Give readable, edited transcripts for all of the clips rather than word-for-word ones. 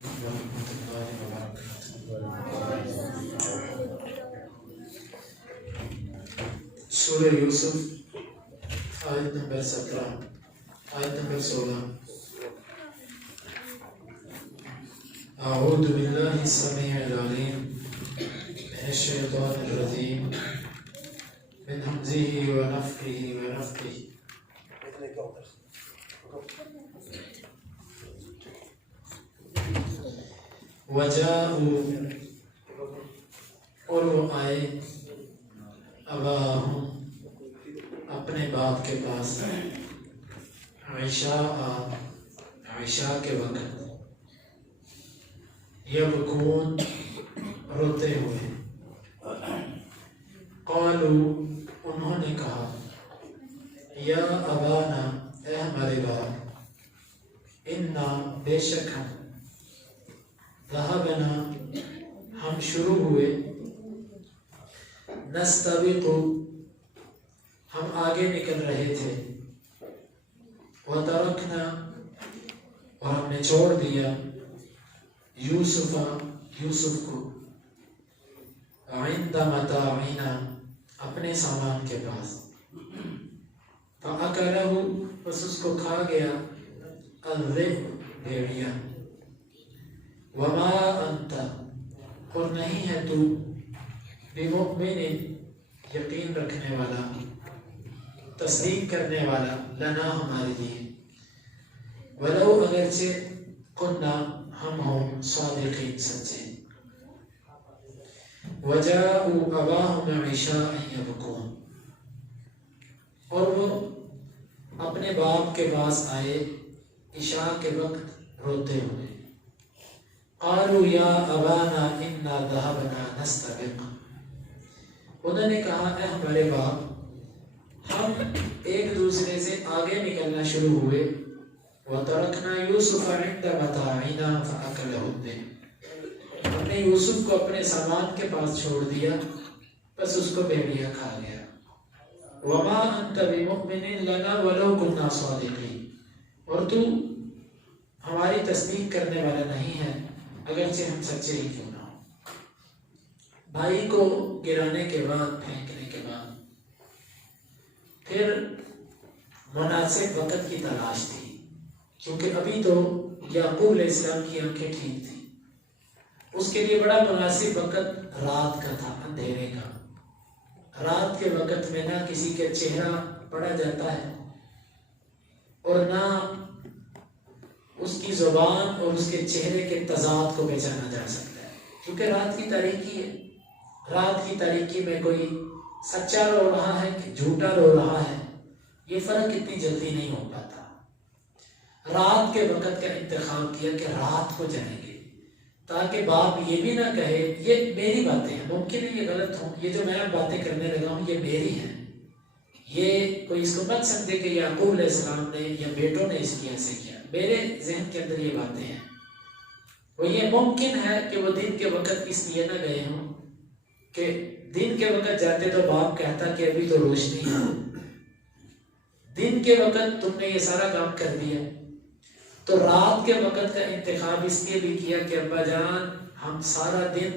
ورحمۃ اللہ وبرکاتہ۔ سورہ یوسف آیت نمبر 17، آیت نمبر 16۔ اعوذ باللہ السمیع العلیم من الشیطان الرجیم من ہمزہ ونفخہ ونفثہ۔ وجاءوا، اور وہ آئے، اباہم، اپنے باپ کے پاس، عشاء کے وقت، یبکون، روتے ہوئے، قالوا، انہوں نے کہا، یا ابانا، اے ہمارے باپ، انا، بے شک ہم، ذهبنا، ہم شروع ہوئے، نستبق، ہم آگے نکل رہے تھے، وترکنا، اور ہم نے چھوڑ دیا، یوسف کو، عند متاعنا، اپنے سامان کے پاس، فأکلہ، بس اس کو کھا گیا، الذئب، بھیڑیا، وما انت، اور نہیں ہے تو، بمؤمن، یقین رکھنے والا، تصدیق کرنے والا، لنا، ہمارے لیے، ولو، اگرچہ، کنا، ہم ہوں، صادقین، سچے۔ وجاءوا اباہم عشاء یبکون، اور وہ اپنے باپ کے پاس آئے، عشاء کے وقت، روتے ہوئے، قالوا یا ابانا انا ذهبنا نستبق، انہوں نے کہا، اے ہمارے باپ، ہم ایک دوسرے سے آگے نکلنا شروع ہوئے، وترکنا یوسف عند متاعنا فاکلہ الذئب، ہم نے یوسف کو اپنے سامان کے پاس چھوڑ دیا، بس اس کو بھیڑیا کھا گیا، وما انت بمؤمن لنا ولو كنا صادقین، اور تو ہماری تصدیق کرنے والا نہیں ہے، اگرچہ ہم سچے ہی کیوں نہ ہو۔ بھائی کو گرانے کے بعد، پھینکنے کے بعد، پھر مناسب وقت کی تلاش تھی، کیونکہ ابھی تو یعقوب علیہ السلام کی آنکھیں ٹھیک تھیں، اس کے لیے بڑا مناسب وقت رات کا تھا، اندھیرے کا۔ رات کے وقت میں نہ کسی کا چہرہ پڑا جاتا ہے، اور نہ اس کی زبان اور اس کے چہرے کے تضاد کو پہچانا جا سکتا ہے، کیونکہ رات کی تاریکی ہے۔ رات کی تاریکی میں کوئی سچا رو رہا ہے کہ جھوٹا رو رہا ہے، یہ فرق اتنی جلدی نہیں ہو پاتا۔ رات کے وقت کا انتخاب کیا کہ رات کو جائیں گے، تاکہ باپ یہ بھی نہ کہے یہ میری باتیں ہیں، ممکن ہے یہ غلط ہوں، یہ جو میں باتیں کرنے لگا ہوں یہ میری ہیں، یہ کوئی اس کو مت سمجھے کہ یعقوب علیہ السلام نے یا بیٹوں نے اس کی ایسے کیا، میرے ذہن کے اندر یہ باتیں ہیں۔ وہ یہ ممکن ہے کہ وہ دن کے وقت اس لیے نہ گئے ہوں کہ دن کے وقت جاتے تو باپ کہتا کہ ابھی تو روشنی ہے، دن کے وقت تم نے یہ سارا کام کر دیا، تو رات کے وقت کا انتخاب اس لیے بھی کیا کہ ابا جان ہم سارا دن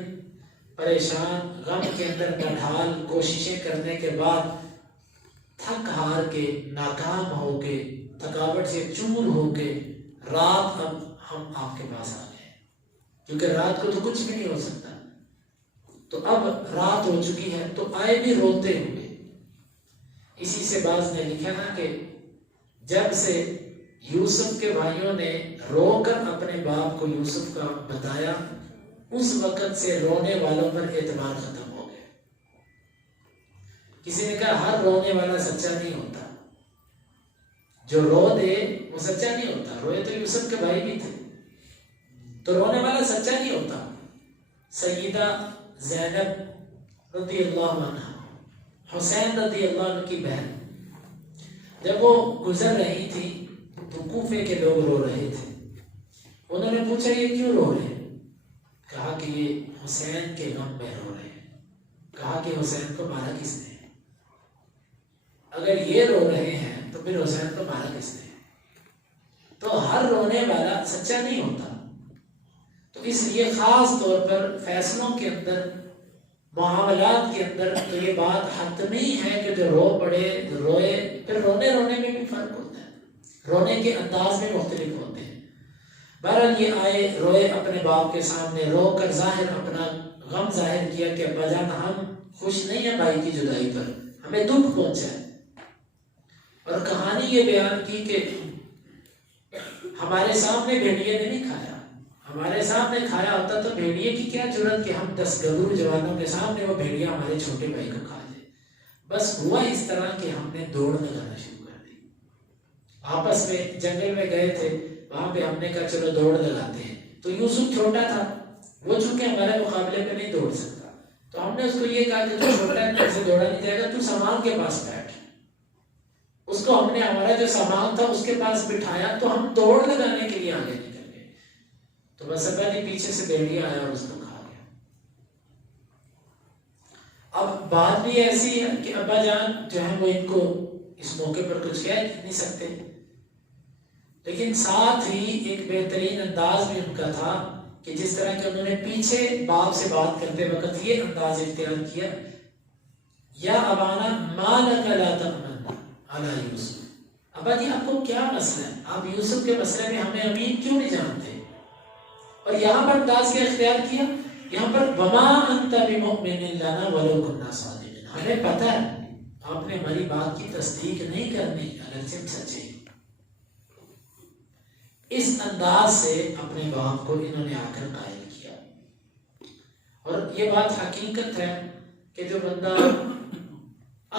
پریشان، غم کے اندر نڈھال کوششیں کرنے کے بعد تھک ہار کے، ناکام ہو کے، تھکاوٹ سے چور ہو کے، رات اب ہم آپ کے پاس آ گئے، کیونکہ رات کو تو کچھ بھی نہیں ہو سکتا، تو اب رات ہو چکی ہے، تو آئے بھی روتے ہوئے۔ اسی سے بعض نے لکھا نا کہ جب سے یوسف کے بھائیوں نے رو کر اپنے باپ کو یوسف کا بتایا، اس وقت سے رونے والوں پر اعتبار ختم ہو گیا۔ کسی نے کہا ہر رونے والا سچا نہیں ہوتا، جو رو دے وہ سچا نہیں ہوتا، روئے تو یوسف کے بھائی بھی تھے، تو رونے والا سچا نہیں ہوتا۔ سیدہ زینب رضی اللہ عنہ، حسین رضی اللہ عنہ کی بہن، جب وہ گزر رہی تھی تو کوفے کے لوگ رو رہے تھے، انہوں نے پوچھا یہ کیوں رو رہے ہیں؟ کہا کہ یہ حسین کے غم میں رو رہے ہیں۔ کہا کہ حسین کو مارا کس نے؟ اگر یہ رو رہے ہیں تو پھر حسین کو مارا کس نے؟ تو ہر رونے والا سچا نہیں ہوتا، تو اس لیے خاص طور پر فیصلوں کے اندر، معاملات کے اندر تو یہ بات حتمی ہے کہ جو رو پڑے روئے. پھر رونے میں بھی فرق ہوتا ہے، رونے کے انداز بھی مختلف ہوتے ہیں. بہرحال یہ آئے، روئے اپنے باپ کے سامنے، رو کر ظاہر اپنا غم ظاہر کیا کہ ابا جان ہم خوش نہیں ہیں بھائی کی جدائی پر، ہمیں دکھ پہنچا ہے. اور کہانی یہ بیان کی کہ ہمارے سامنے بھیڑیے نے نہیں کھایا، ہمارے سامنے کھایا ہوتا تو بھیڑیے کی کیا ضرورت کہ ہم 10 گبرو جوانوں کے سامنے وہ بھیڑیا ہمارے چھوٹے بھائی کو کھا جائے. بس ہوا اس طرح کہ ہم نے دوڑ لگانا شروع کر دی. آپس میں جنگل میں گئے تھے، وہاں پہ ہم نے کہا چلو دوڑ لگاتے ہیں. تو یوسف چھوٹا تھا، وہ چونکہ ہمارے مقابلے پہ نہیں دوڑ سکتا، تو ہم نے اس کو یہ کہا کہ تو چھوٹا ہے، تجھ سے دوڑا نہیں جائے گا، تو سامان کے پاس بیٹھ. اس کو ہم نے ہمارا جو سامان تھا اس کے پاس بٹھایا تو ہم دوڑ لگانے کے لیے آگے نکل گئے. تو بس ابا جی پیچھے سے بھیڑیا آیا اور اس کو کھا گیا. اب بات بھی ایسی ہے کہ ابا جان جو ہے وہ ان کو اس موقع پر کچھ کہہ نہیں سکتے، لیکن ساتھ ہی ایک بہترین انداز بھی ان کا تھا کہ جس طرح کہ انہوں نے پیچھے باپ سے بات کرتے وقت یہ انداز اختیار کیا، یا ابانا ما لک لا تأمنا علی یوسف. ابا جی آپ کو کیا مسئلہ ہے، آپ یوسف کے مسئلے میں ہمیں امین کیوں نہیں جانتے؟ اور یہاں پر انداز کیا اختیار کیا، یہاں پر وما انت بمؤمن لنا ولو کنا صادقین. ہمیں پتہ ہے آپ نے ہماری بات کی تصدیق نہیں کرنی اگرچہ ہم سچے. اس انداز سے اپنے باپ کو انہوں نے آ کر قائل کیا. اور یہ بات حقیقت ہے کہ جو بندہ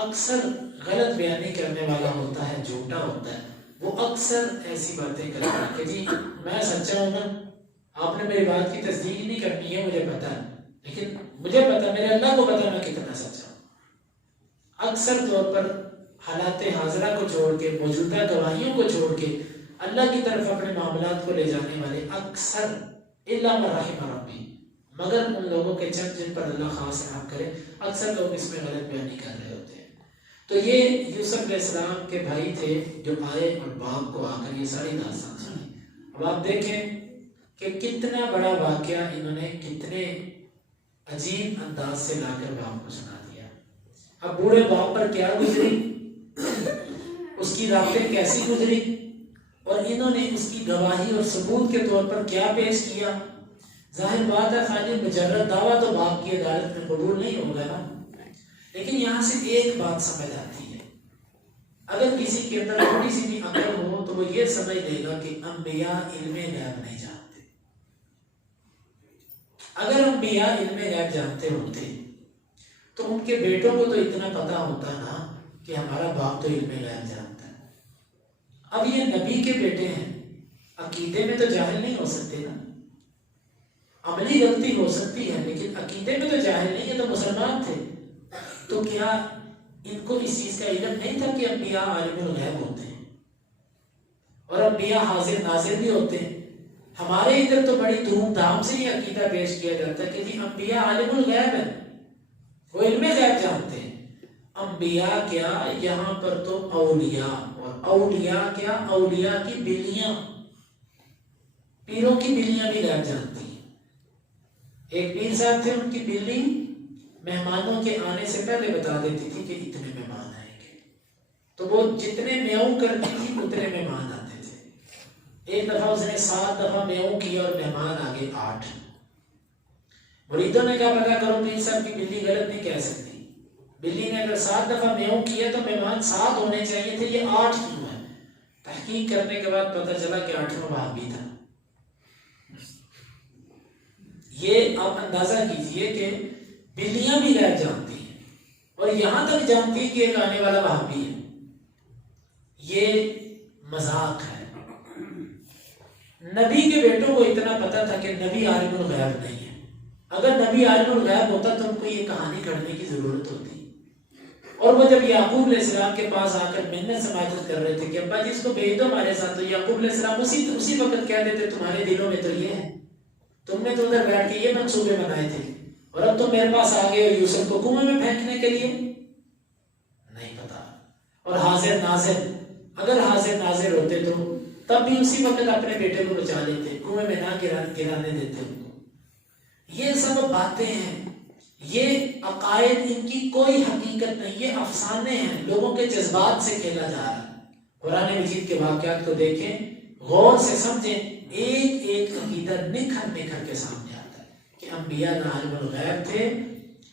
اکثر غلط بیانی کرنے والا ہوتا ہے، جھوٹا ہوتا ہے، وہ اکثر ایسی باتیں کرتا ہے کہ جی میں سچا ہوں نا، آپ نے میری بات کی تصدیق نہیں کرنی ہے، مجھے پتا ہے، لیکن مجھے پتا، میرے اللہ کو پتا میں کتنا سچا ہوں. اکثر طور پر حالات حاضرہ کو چھوڑ کے، موجودہ گواہیوں کو چھوڑ کے اللہ کی طرف اپنے معاملات کو لے جانے والے اکثر الا من رحم ربی، مگر ان لوگوں کے چند جن پر اللہ خاص رحم کرے، اکثر لوگ اس میں غلط بیانی کر رہے ہوتے ہیں. تو یہ یوسف علیہ السلام کے بھائی تھے جو آئے اور باپ کو آ کر یہ ساری داستان سنی. اب آپ دیکھیں کہ کتنا بڑا واقعہ انہوں نے کتنے عجیب انداز سے لا کر باپ کو سنا دیا. اب بوڑھے باپ پر کیا گزری، اس کی راتیں کیسی گزری، اور انہوں نے اس کی گواہی اور ثبوت کے طور پر کیا پیش کیا. ظاہر بات ہے خالی مجرد دعویٰ تو باپ کی عدالت میں قبول نہیں ہوگا نا. لیکن یہاں سے ایک بات سمجھ آتی ہے، اگر کسی کے اندر تھوڑی سی بھی عقل ہو تو وہ یہ سمجھ لے گا کہ انبیاء علم غیب نہیں جانتے. اگر انبیاء علم غیب جانتے ہوتے تو ان کے بیٹوں کو تو اتنا پتا ہوتا نا کہ ہمارا باپ تو علم غیب جانتا ہے. اب یہ نبی کے بیٹے ہیں، عقیدے میں تو جاہل نہیں ہو سکتے نا. عملی غلطی ہو سکتی ہے لیکن عقیدے میں تو جاہل نہیں ہے، تو مسلمان تھے. تو کیا ان کو اس چیز کا علم نہیں تھا کہ انبیاء عالم الغیب ہوتے ہیں اور انبیاء حاضر ناظر بھی ہوتے ہیں؟ ہمارے ادھر تو بڑی دھوم دھام سے یہ عقیدہ پیش کیا جاتا ہے کہ جی انبیاء عالم الغیب ہیں، وہ علم غیب جانتے ہیں. انبیاء کیا، یہاں پر تو اولیاء، اور اولیاء کیا، اولیاء کی بلیاں، پیروں کی بلیاں بھی غیب جانتی ہیں. ایک پیر صاحب تھے، ان کی بلی مہمانوں کے آنے سے پہلے بتا دیتی تھی کہ اتنے مہمان آئیں گے، تو وہ جتنے میاؤں کرتی تھی اتنے مہمان آتے تھے. ایک دفعہ اس نے 7 دفعہ میاؤں کیا اور مہمان آگے 8. مریدوں نے کہا پتا کرو پیر صاحب کی بلی غلط نہیں کہہ سکتی، بلی نے اگر 7 دفعہ میاؤں کیا تو مہمان 7 ہونے چاہیے تھے، یہ 8 کیوں ہے؟ تحقیق کرنے کے بعد پتا چلا کہ 8واں وہابی تھا. یہ آپ اندازہ کیجئے کہ بلیاں بھی غیب جانتی ہیں، اور یہاں تک جانتی ہیں کہ ایک آنے والا وہابی ہے. یہ مذاق ہے. نبی کے بیٹوں کو اتنا پتا تھا کہ نبی عالم الغیب نہیں ہے. اگر نبی عالم الغیب ہوتا تو ان کو یہ کہانی کرنے کی ضرورت ہوتی. اور وہ جب یعقوب علیہ السلام کے پاس آ کر منت سماجت کر رہے تھے کہ ابا جی اس کو بھیج دو ہمارے ساتھ، تو یعقوب علیہ السلام اسی وقت کہہ دیتے تمہارے دلوں میں تو یہ ہے، تم نے تو ادھر بیٹھ کے یہ منصوبے بنائے تھے، اور اب تم میرے پاس آ گئے اور یوسف کو کنویں میں پھینکنے کے لیے. نہیں پتا. اور حاضر ناظر، اگر حاضر ناظر ہوتے تو تب بھی اسی وقت اپنے بیٹے کو بچا لیتے، کنویں میں نہ گرانے دیتے ان کو. یہ سب باتیں ہیں، یہ عقائد، ان کی کوئی حقیقت نہیں، یہ افسانے ہیں، لوگوں کے جذبات سے کھیلا جا رہا ہے۔ قرآن مجید کے واقعات کو دیکھیں، غور سے سمجھیں، ایک ایک عقیدہ نکھر نکھر کے سامنے آتا ہے کہ انبیاء نہ عالم الغیب تھے،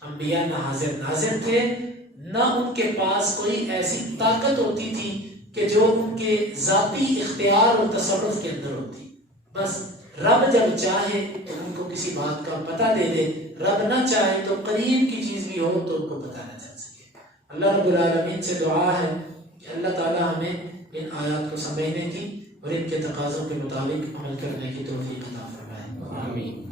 انبیاء نہ حاضر ناظر تھے، نہ ان کے پاس کوئی ایسی طاقت ہوتی تھی کہ جو ان کے ذاتی اختیار اور تصرف کے اندر ہوتی۔ بس رب جب چاہے تو ان کو کسی بات کا پتہ دے دے، رب نہ چاہے تو قریب کی چیز بھی ہو تو ان کو پتہ نہ چل سکے۔ اللہ رب العالمین سے دعا ہے کہ اللہ تعالی ہمیں ان آیات کو سمجھنے کی اور ان کے تقاضوں کے مطابق عمل کرنے کی توفیق عطا فرمائے۔ آمین۔